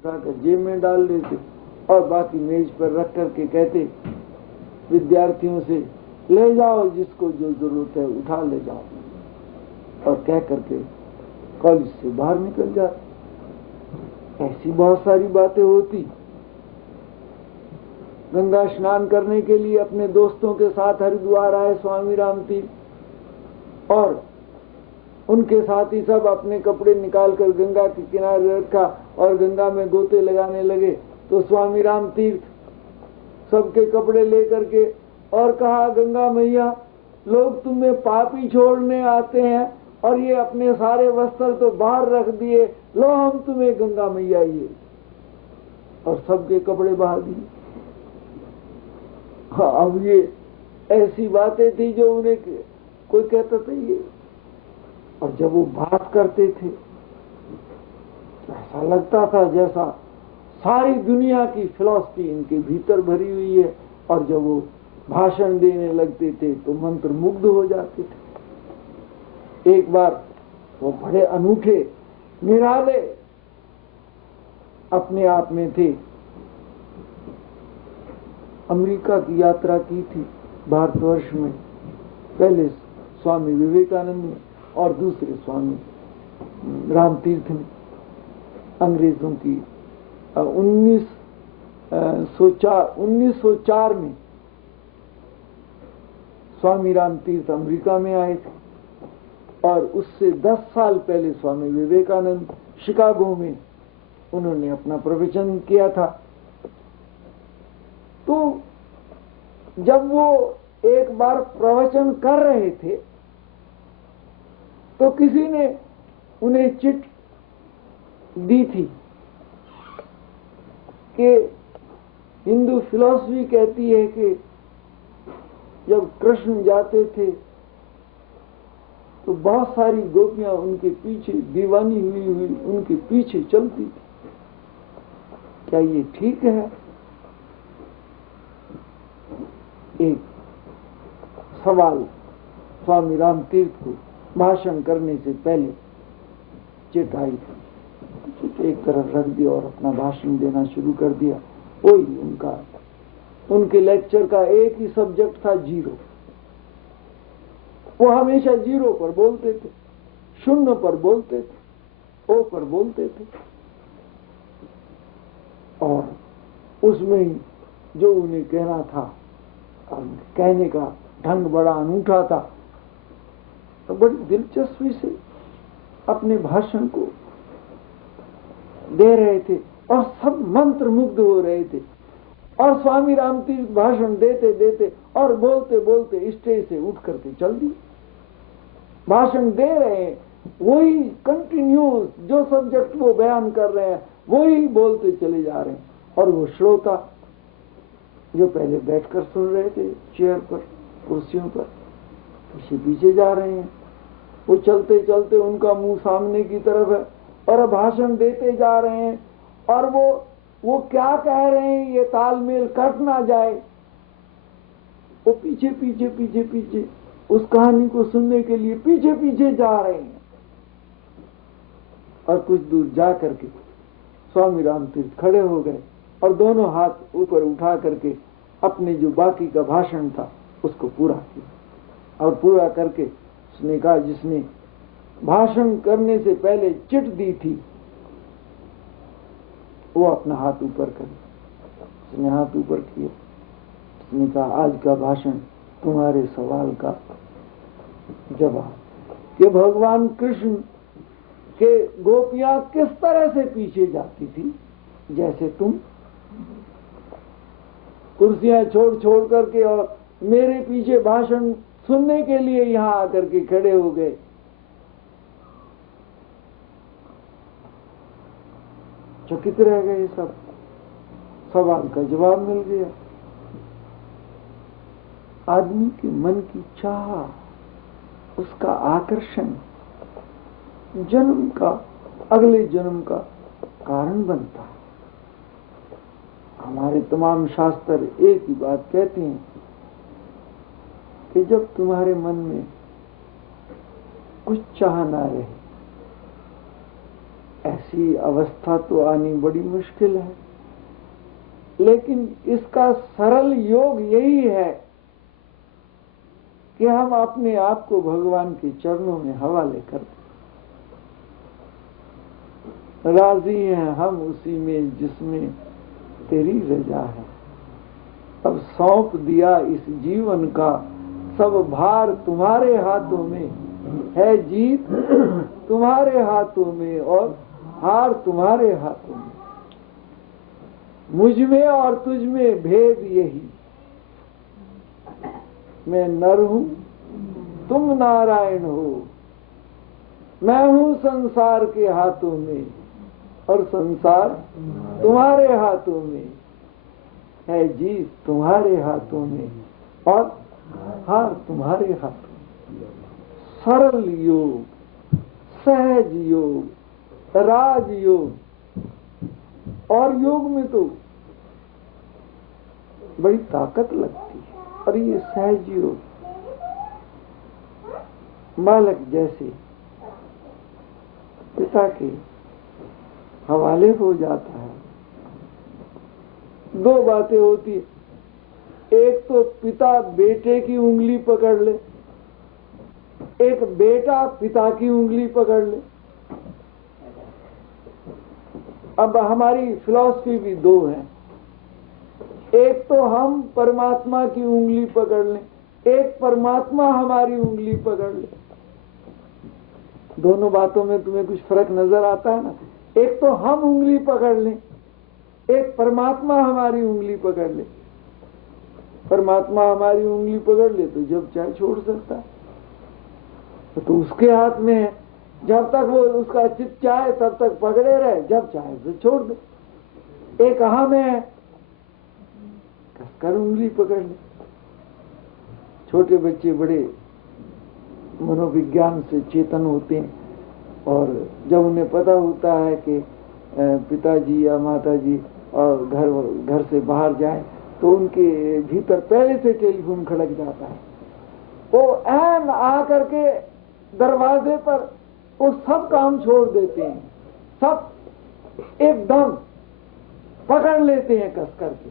उठाकर जेब में डाल लेते और बाकी मेज पर रख करके कहते विद्यार्थियों से ले जाओ, जिसको जो जरूरत है उठा ले जाओ, और कह करके कॉलेज से बाहर निकल जाते। ऐसी बहुत सारी बातें होती। गंगा स्नान करने के लिए अपने दोस्तों के साथ हरिद्वार आए स्वामी राम तीर्थ, और उनके साथ ही सब अपने कपड़े निकालकर गंगा के किनारे रखा और गंगा में गोते लगाने लगे। तो स्वामी राम तीर्थ सबके कपड़े लेकर के और कहा, गंगा मैया, लोग तुम्हें पापी छोड़ने आते हैं और ये अपने सारे वस्त्र तो बाहर रख दिए, लो हम तुम्हें गंगा मैया ये, और सबके कपड़े बहा दिए। हाँ, अब ये ऐसी बातें थी जो उन्हें कोई कहता था ये, और जब वो बात करते थे तो ऐसा लगता था जैसा सारी दुनिया की फिलॉसफी इनके भीतर भरी हुई है, और जब वो भाषण देने लगते थे तो मंत्र मुग्ध हो जाते थे। एक बार वो बड़े अनूठे निराले अपने आप में थे। अमेरिका की यात्रा की थी भारतवर्ष में, पहले स्वामी विवेकानंद ने और दूसरे स्वामी राम तीर्थ ने। अंग्रेजों की 1904 में स्वामी राम तीर्थ अमेरिका में आए थे, और उससे 10 साल पहले स्वामी विवेकानंद शिकागो में उन्होंने अपना प्रवचन किया था। तो जब वो एक बार प्रवचन कर रहे थे तो किसी ने उन्हें चिट दी थी कि हिंदू फिलॉसफी कहती है कि जब कृष्ण जाते थे तो बहुत सारी गोपियां उनके पीछे दीवानी हुई उनके पीछे चलती थी। क्या ये ठीक है? एक सवाल स्वामी राम तीर्थ को भाषण करने से पहले चिट आई थी। एक तरफ रख दिया और अपना भाषण देना शुरू कर दिया। वही उनके लेक्चर का एक ही सब्जेक्ट था, जीरो। वो हमेशा जीरो पर बोलते थे, शून्य पर बोलते थे, ओ पर बोलते थे, और उसमें ही जो उन्हें कहना था, कहने का ढंग बड़ा अनूठा था। तो बड़ी दिलचस्पी से अपने भाषण को दे रहे थे और सब मंत्र मुग्ध हो रहे थे। और स्वामी राम तीर्थ भाषण देते देते और बोलते बोलते स्टेज से उठ करके चल दिए। भाषण दे रहे हैं, वही कंटिन्यूस जो सब्जेक्ट वो बयान कर रहे हैं वही बोलते चले जा रहे हैं, और वो श्रोता जो पहले बैठकर सुन रहे थे चेयर पर, कुर्सियों पर, पीछे पीछे जा रहे हैं। वो चलते चलते उनका मुंह सामने की तरफ है और भाषण देते जा रहे हैं, और वो क्या कह रहे हैं ये तालमेल कट ना जाए। वो पीछे पीछे पीछे पीछे उस कहानी को सुनने के लिए पीछे पीछे जा रहे हैं। और कुछ दूर जा करके स्वामी राम तीर्थ खड़े हो गए और दोनों हाथ ऊपर उठा करके अपने जो बाकी का भाषण था उसको पूरा किया। और पूरा करके उसने कहा, जिसने भाषण करने से पहले चिट दी थी वो अपना हाथ ऊपर करे। उसने हाथ ऊपर किया। उसने कहा, आज का भाषण तुम्हारे सवाल का जवाब कि भगवान कृष्ण के गोपियां किस तरह से पीछे जाती थी, जैसे तुम कुर्सियां छोड़ छोड़ करके और मेरे पीछे भाषण सुनने के लिए यहां आकर के खड़े हो गए। चकित रह गए। सब सवाल का जवाब मिल गया। आदमी के मन की चाह, उसका आकर्षण जन्म का, अगले जन्म का कारण बनता है। हमारे तमाम शास्त्र एक ही बात कहते हैं कि जब तुम्हारे मन में कुछ चाह ना रहे ऐसी अवस्था तो आनी बड़ी मुश्किल है, लेकिन इसका सरल योग यही है कि हम अपने आप को भगवान के चरणों में हवाले कर दें। राजी हैं हम उसी में जिसमें तेरी रजा है। अब सौंप दिया इस जीवन का सब भार तुम्हारे हाथों में है, जीत तुम्हारे हाथों में और हार तुम्हारे हाथों में। मुझ में और तुझ में भेद यही, मैं नर हूं तुम नारायण हो, मैं हूं संसार के हाथों में और संसार तुम्हारे हाथों में है, जीत तुम्हारे हाथों में और हार तुम्हारे हाथों में। सरल योग, सहज योग, राज योग, और योग में तो बड़ी ताकत लगती है। और ये सहज योग बालक जैसे पिता के हवाले हो जाता है। दो बातें होती है, एक तो पिता बेटे की उंगली पकड़ ले, एक बेटा पिता की उंगली पकड़ ले। अब हमारी फिलॉसफी भी दो है, एक तो हम परमात्मा की उंगली पकड़ लें, एक परमात्मा हमारी उंगली पकड़ ले। दोनों बातों में तुम्हें कुछ फर्क नजर आता है ना? एक तो हम उंगली पकड़ लें, एक परमात्मा हमारी उंगली पकड़ ले। परमात्मा हमारी उंगली पकड़ ले तो जब चाहे छोड़ सकता है, तो उसके हाथ में है। जब तक वो उसका चित चाहे तब तक पकड़े रहे, जब चाहे तो छोड़ दे। एक हम है, कसकर उंगली पकड़ ले। छोटे बच्चे बड़े मनोविज्ञान से चेतन होते हैं, और जब उन्हें पता होता है कि पिताजी या माताजी और घर से बाहर जाए तो उनके भीतर पहले से टेलीफोन खड़क जाता है। वो ऐन आकर के दरवाजे पर वो सब काम छोड़ देते हैं, सब एकदम पकड़ लेते हैं कस करके।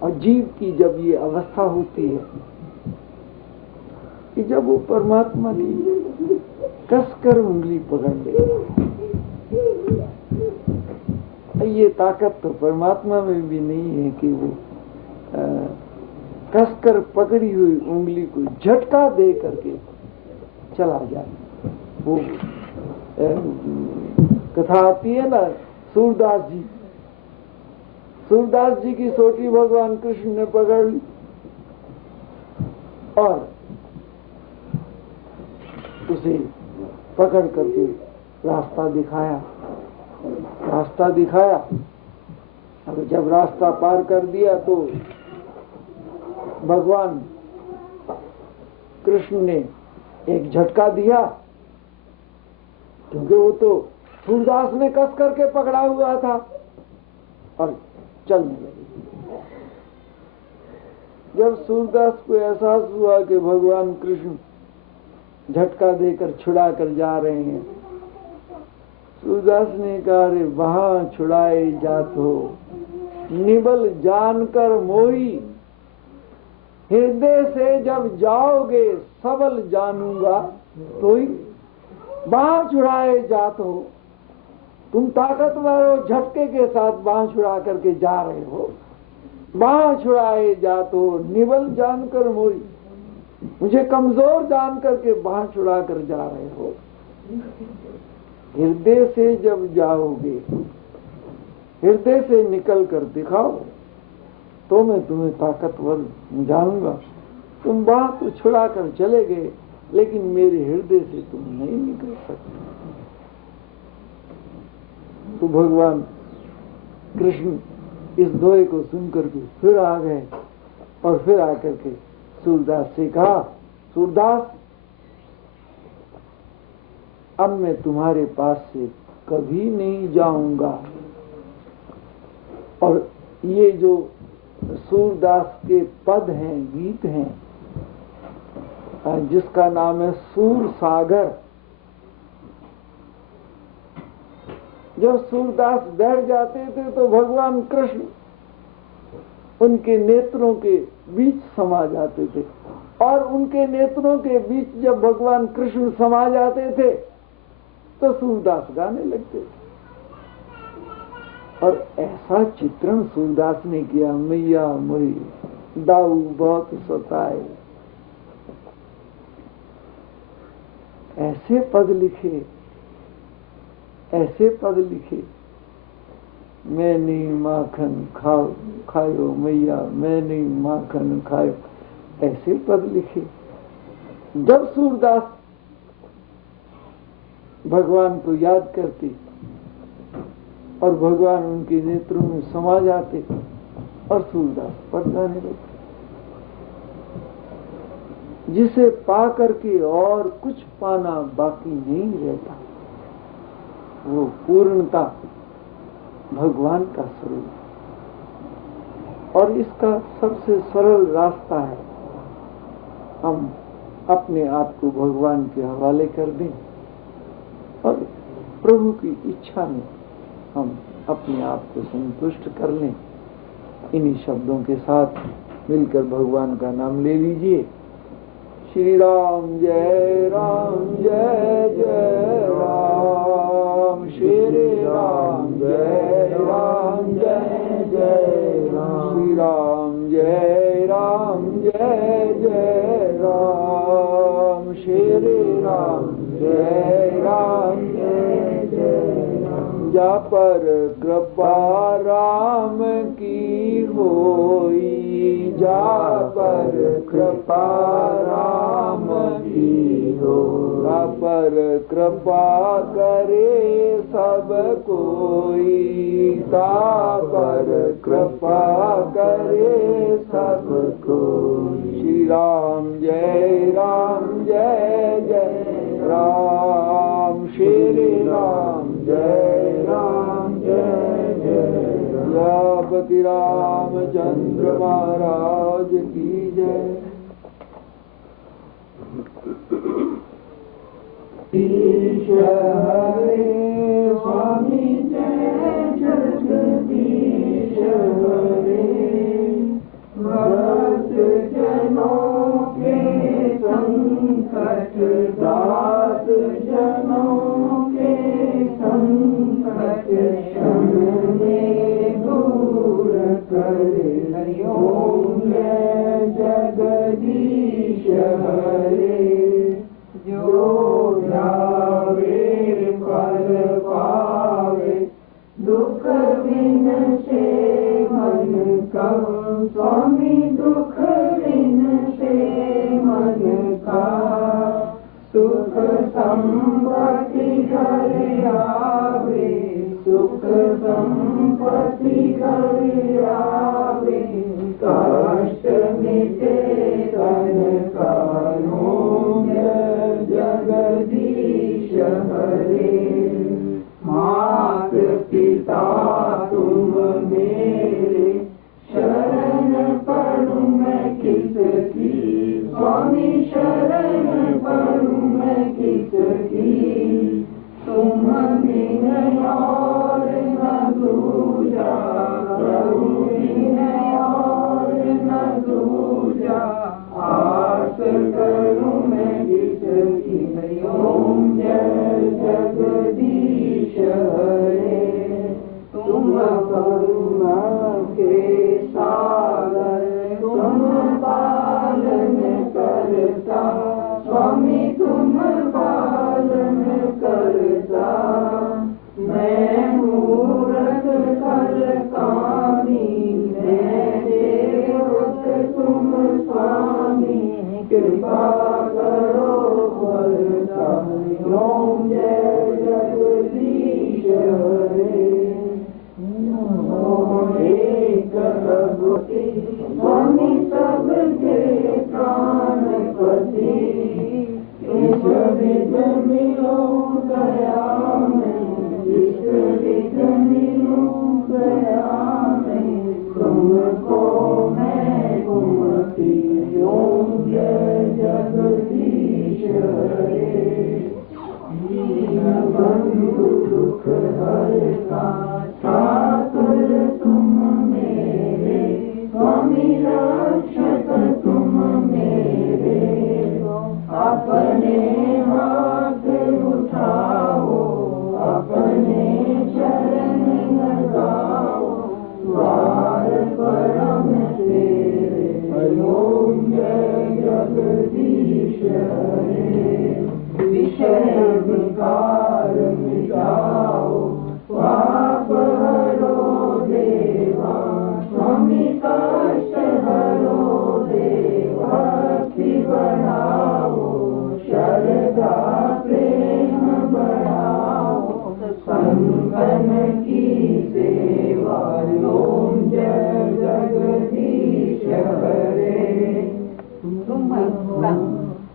और जीव की जब ये अवस्था होती है कि जब वो परमात्मा की कसकर उंगली पकड़ ले, ये ताकत तो परमात्मा में भी नहीं है कि वो कसकर पकड़ी हुई उंगली को झटका दे करके चला जाए। वो कथा आती है ना, सूरदास जी की सोटी भगवान कृष्ण ने पकड़ ली और उसे पकड़ करके रास्ता दिखाया। अब जब रास्ता पार कर दिया तो भगवान कृष्ण ने एक झटका दिया, क्योंकि वो तो सूरदास ने कस करके पकड़ा हुआ था, और चलने लगे। जब सूरदास को एहसास हुआ कि भगवान कृष्ण झटका देकर छुड़ा कर जा रहे हैं, सूरदास ने कहा, रे वहां छुड़ाए जात हो, निबल जानकर मोही, हृदय से जब जाओगे सबल जानूंगा तो ही। बांह छुड़ाए जात हो, तुम ताकतवर हो, झटके के साथ बांह छुड़ा करके जा रहे हो। बांह छुड़ाए जात हो, निबल जानकर मोही, मुझे कमजोर जान करके बांह छुड़ा कर जा रहे हो। हृदय से जब जाओगे, हृदय से निकल कर दिखाओ तो मैं तुम्हें ताकतवर जानूंगा। तुम बांह तो छुड़ा कर चले गए, लेकिन मेरे हृदय से तुम नहीं निकल सकते। तो भगवान कृष्ण इस दोहे को सुनकर के फिर आ गए, और फिर आकर के सूरदास से कहा, सूरदास, अब मैं तुम्हारे पास से कभी नहीं जाऊंगा। और ये जो सूरदास के पद हैं, गीत हैं, जिसका नाम है सूर सागर, जब सूरदास बैठ जाते थे तो भगवान कृष्ण उनके नेत्रों के बीच समा जाते थे, और उनके नेत्रों के बीच जब भगवान कृष्ण समा जाते थे तो सूरदास गाने लगते थे। और ऐसा चित्रण सूरदास ने किया, मैया मोरी दाऊ बहुत सताए, ऐसे पद लिखे, ऐसे पद लिखे, मैं नहीं माखन खायो मैया, मैं नहीं माखन खायो, ऐसे पद लिखे। जब सूरदास भगवान को याद करते और भगवान उनके नेत्रों में समा जाते और सूरदास पद गाने लगते, जिसे पा करके और कुछ पाना बाकी नहीं रहता, वो पूर्णता भगवान का स्वरूप। और इसका सबसे सरल रास्ता है, हम अपने आप को भगवान के हवाले कर दें और प्रभु की इच्छा में हम अपने आप को संतुष्ट कर लें। इन्हीं शब्दों के साथ मिलकर भगवान का नाम ले लीजिए। श्री राम जय जय राम, श्री राम जय जय राम, श्री राम जय जय राम, श्री राम जय राम। जा पर कृपा राम की होई, जा पर कृपा राम की हो, जा पर कृपा करे सब कोई, ता पर कृपा करे सब कोई। श्री राम जय जय राम, श्री राम जय जय राम। रामचंद्र महाराज की जय। हरे स्वामी जय जगदीश हरे, भक्त जनों के संकट दास जनों के संकट क्षण में दूर करे। हरि ओम जय जगदीश हरे, जो जावे फल पावे दुख बिन से मन का, स्वामी दुख बिन से मन का, सुख संपत्ति घर आवे, सुख संपत्ति घर आवे, कष्ट मिटे तन का। जगदीश हरे, मात पिता तुम मेरे, शरण पड़ूं मैं किसकी, स्वामी शरण पड़ूं मैं किसकी, तुम बिन और न दूजा, प्रभु बिन और न दूजा, आस करूं मैं किसकी। ओम जय जगदीश हरे, तुम करुणा के सागर, तुम पालन करता, स्वामी तुम पालन करता। मैं मूरख कर कामी, मैं सेवक तुम स्वामी, कृपा करो वरदा। ओम जय जगदीश हरे, एक भगवती स्वामी सबके प्राणपति, इस विध मिलो दया में, इस विध मिलो दया में, तुमको मैं कुमति। ओम जय जगदीश हरे, दीन बंधु दुख हरे, हाथ उठाओ, अपने चरण लगाओ, द्वार परम तेरे, अयोग्य जगदीश हरे। विषय विकार मिटाओ, पाप हरो देवा, स्वामी कष्ट हरो देवा। भक्ति बढ़ाओ, श्रद्धा प्रेम बढ़ाओ, संतन की सेवा। ओम जय जगदीश हरे। तुम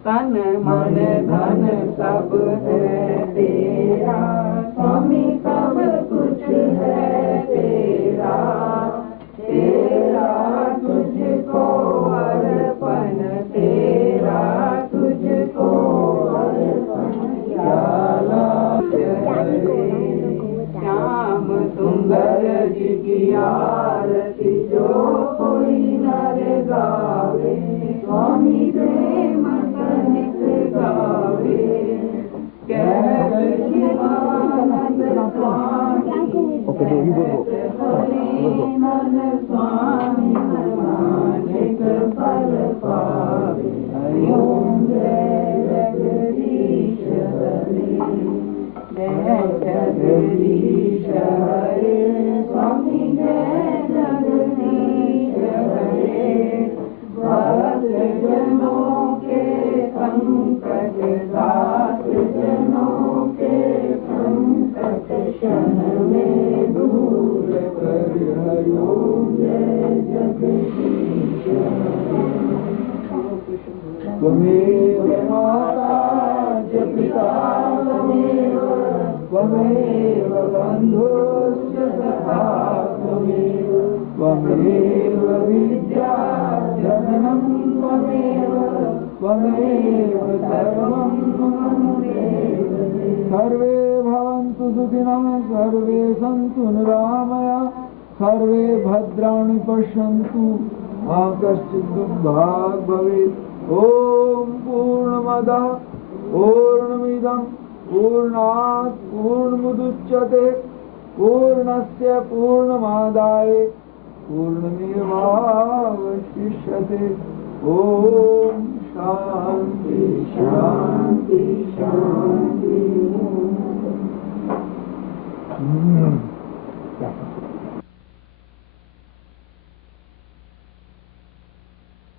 तन मन धन सब है तेरा, स्वामी सब कुछ है तेरा। तेरा तुझको अर्पण, तेरा तुझको अर्पण। श्याम सुंदर जी की आरती जो कोई नर गावे, स्वामी प्रेम सहित गावे। कहत शिवानंद स्वामी, हरि मन स्वामी, मानिक फल पावे। ओम जय जगदीश हरे, जय जगदीश हरे। स्वामी जय जगदीश हरे। भक्त जनों के संकट, दास जनों के संकट, क्षण में दूर कर। ओम जय जगदीश हरे। त्वमेव माता च पिता त्वमेव, त्वमेव बन्धुश्च सखा त्वमेव, त्वमेव विद्या जननं त्वमेव, त्वमेव सर्वं मम देव। सर्वे भवन्तु सुखिनः, सर्वे सन्तु निरामया, सर्वे भद्राणि पश्यन्तु, मा कश्चित् दुर्भाग् भवेत्। ओम पूर्णमदः पूर्णमिदं पूर्णात् पूर्णमुदच्यते, पूर्णस्य पूर्णमादाय पूर्णमेवावशिष्यते। ओम शांति शांति शांति।